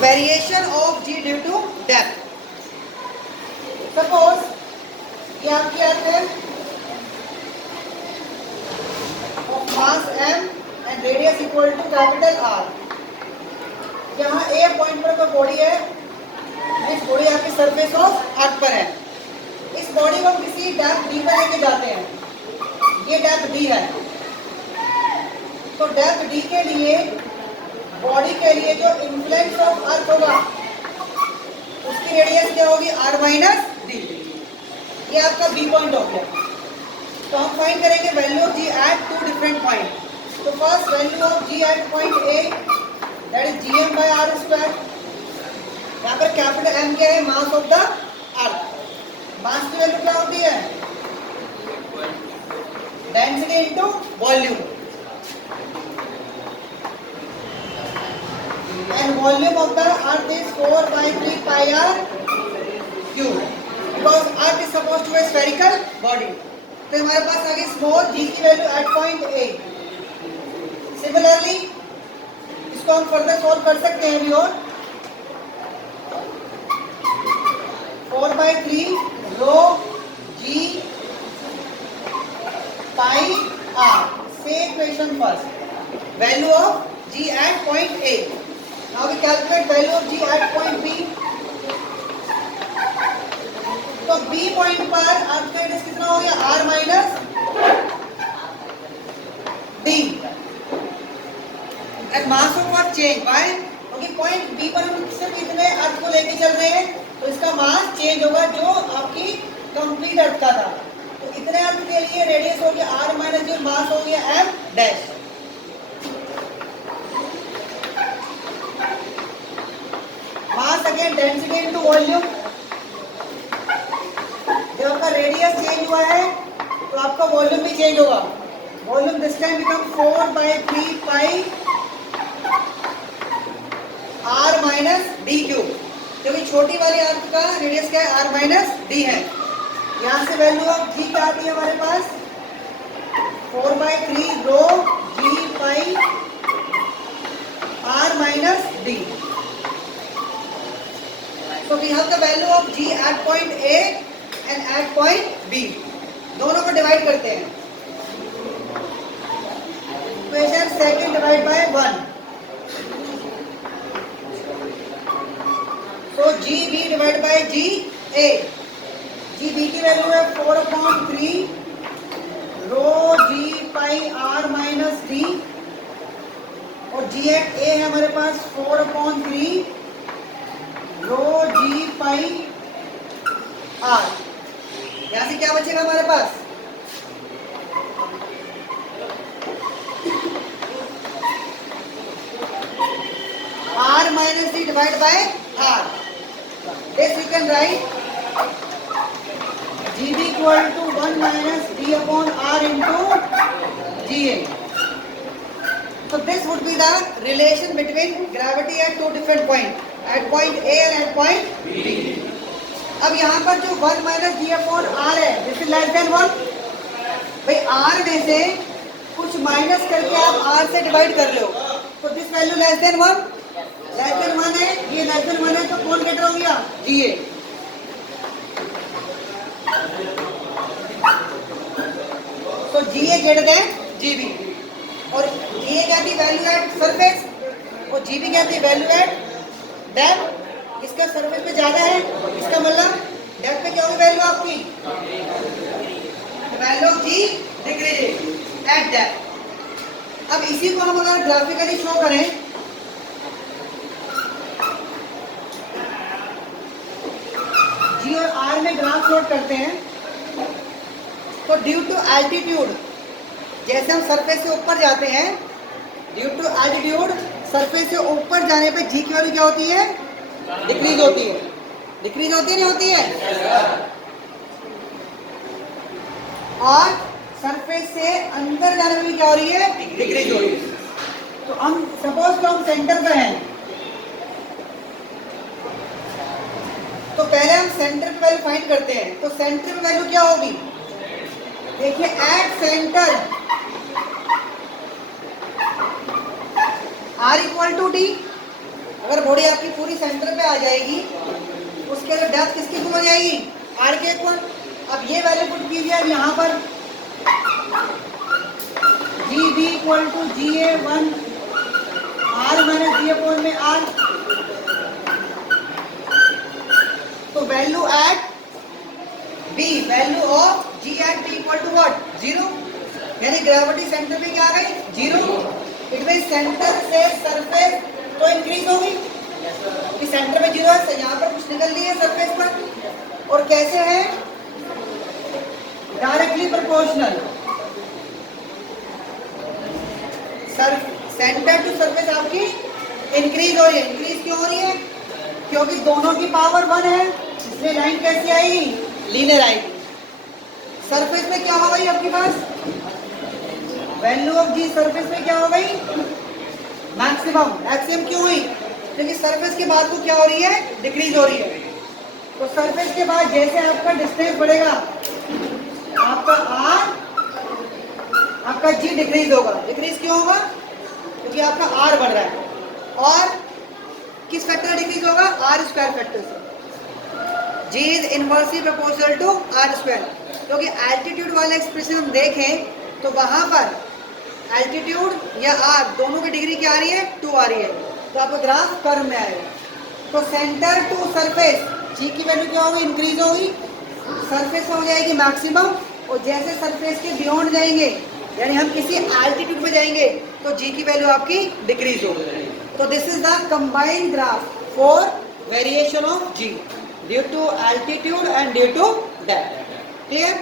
Variation of g due to depth. Suppose ये आपकी आते हैं of mass m and radius equal to capital R। यहाँ ए point पर कोई बॉडी है, इस बॉडी आपकी सरफेस ऑफ अर्थ पर है। इस बॉडी को हम किसी डेप्थ डी पर लेके जाते हैं, ये डेप्थ डी है। तो डेप्थ डी के लिए बॉडी के लिए जो इन्फ्लुएंस ऑफ अर्थ होगा उसकी रेडियस क्या होगी, r माइनस डी। ये आपका बी पॉइंट हो गया। तो हम फाइंड करेंगे value of ji at two different point. तो first value of ji at point A that is gm by r square. यहाँ पर कैपिटल M क्या है, मास ऑफ द अर्थ। मास की वैल्यू क्या होती है, density into volume. And volume of the earth is 4/3 pi r cube because earth is supposed to be a spherical body। तो हमारे पास आ गई स्मॉल g की value at point a। Similarly इसको हम फर्दर सॉल्व कर सकते हैं अभी और 4/3 रो g pi r। से equation first value of g at point a। Now we calculate value of g at point B। तो B पॉइंट पर आपका रेडियस कितना हो गया, r minus d। And mass of earth change bye, क्योंकि point B पर हम सिर्फ इतने अर्थ को लेके चल रहे हैं तो इसका मास चेंज होगा जो आपकी कंप्लीट अर्थ का था। तो इतने अर्थ के लिए रेडियस हो गया r माइनस d, मास हो गया m डैश। मास अगेन डेंसिटी इनटू वॉल्यूम। जब आपका रेडियस चेंज हुआ है तो आपका वॉल्यूम भी चेंज होगा। Volume this time become 4/3 pi r minus D cube, क्योंकि छोटी वाली अर्थ का रेडियस क्या है, r माइनस डी है। यहाँ से वैल्यू ऑफ g क्या आती है हमारे पास, 4/3 rho g pi r minus D. So we have the value of g at point A and at point B। दोनों को डिवाइड करते हैं। Equation second divide by 1। So GB divide by GA। GB की value है 4/3 rho g पाई r minus d और G at A है हमारे पास 4/3 रो जी पाई are. यहां से क्या बचेगा हमारे पास, R minus D divide by R. This we can write G B equal to 1 minus D upon R into G A. So this would be the relation between gravity at two different points, at point A and at point B। अब यहाँ पर जो 1 minus D upon are है, this is less than 1। भाई are में से कुछ minus करके आप आर से डिवाइड कर लो, तो this value less than 1। Less than 1 है, ये लेस देन 1 है, तो कौन ग्रेटर हो गया, जी ए। तो जी ए ग्रेटर देन जी बी। और ये क्या थी, वैल्यू एट सरफेस, और जी भी क्या थी, वैल्यू एट डेप्थ। इसका सरफेस पे ज्यादा है, इसका मतलब डेप्थ पे क्या होगी वैल्यू आपकी, value of g decrease at depth. अब इसी को हम अगर ग्राफिकली शो करें, जी और आर में ग्राफ प्लॉट करते हैं, तो ड्यू टू एल्टीट्यूड, जैसे हम सरफेस से ऊपर जाते हैं, ड्यू टू एल्टीट्यूड सरफेस से ऊपर जाने पे जी की वैल्यू क्या होती है, डिक्रीज होती है। डिक्रीज होती नहीं होती है। और सरफेस से अंदर जाने में क्या हो रही है, डिक्रीज हो रही है। तो हम सपोज तो हम सेंटर पे हैं, तो पहले हम सेंटर पे वैल्यू फाइंड करते हैं। तो सेंटर पे वैल्यू क्या होगी, देखिए at centre r equal to d, अगर बॉडी आपकी पूरी सेंटर पे आ जाएगी, उसके अंदर डेप्थ किसकी इक्वल हो जाएगी, आर के इक्वल। अब ये वैल्यू पुट कीजिए अब यहाँ पर, g B equal to g a 1 r minus g upon में आर। तो value at b, value of ji at b equal to what, 0, यानी ग्रेविटी सेंटर पे क्या आ गई, 0। इट मीन सेंटर से सरफेस तो इंक्रीज होगी, कि सेंटर में 0 है, यहाँ पर कुछ निकल रही है सरफेस पर, और कैसे है, directly proportional. Centre to surface आपकी इंक्रीज हो रही है। इंक्रीज क्यों हो रही है, क्योंकि दोनों की पावर 1 है, इसलिए लाइन कैसी आएगी, लीनियर आएगी। सरफेस में क्या हो गई आपके पास, वैल्यू ऑफ जी सरफेस में क्या हो गई, मैक्सिमम। मैक्सिमम क्यों हुई, क्योंकि सरफेस के बाद को क्या हो रही है, डिक्रीज हो रही है। तो सरफेस के बाद जैसे आपका डिस्टेंस बढ़ेगा, आपका आर, आपका जी डिक्रीज होगा। डिक्रीज क्यों होगा, क्योंकि आपका आर बढ़ रहा है, और किस फैक्टर डिक्रीज होगा, आर स्क्वायर फैक्टर से। G is inversely proportional to R square, क्योंकि एल्टीट्यूड वाला एक्सप्रेशन हम देखें तो वहां पर एल्टीट्यूड या आर दोनों की डिग्री क्या आ रही है, 2 आ रही है, तो आपका ग्राफ कर्व में आएगा। तो सेंटर टू सरफेस जी की वैल्यू क्या होगी, इंक्रीज होगी, सरफेस हो जाएगी मैक्सिमम, और जैसे सरफेस के बियॉन्ड जाएंगे, यानी हम किसी एल्टीट्यूड पे जाएंगे, तो जी की वैल्यू आपकी डिक्रीज होगी। तो this is the combined graph for variation of g due to altitude and due to depth. Clear.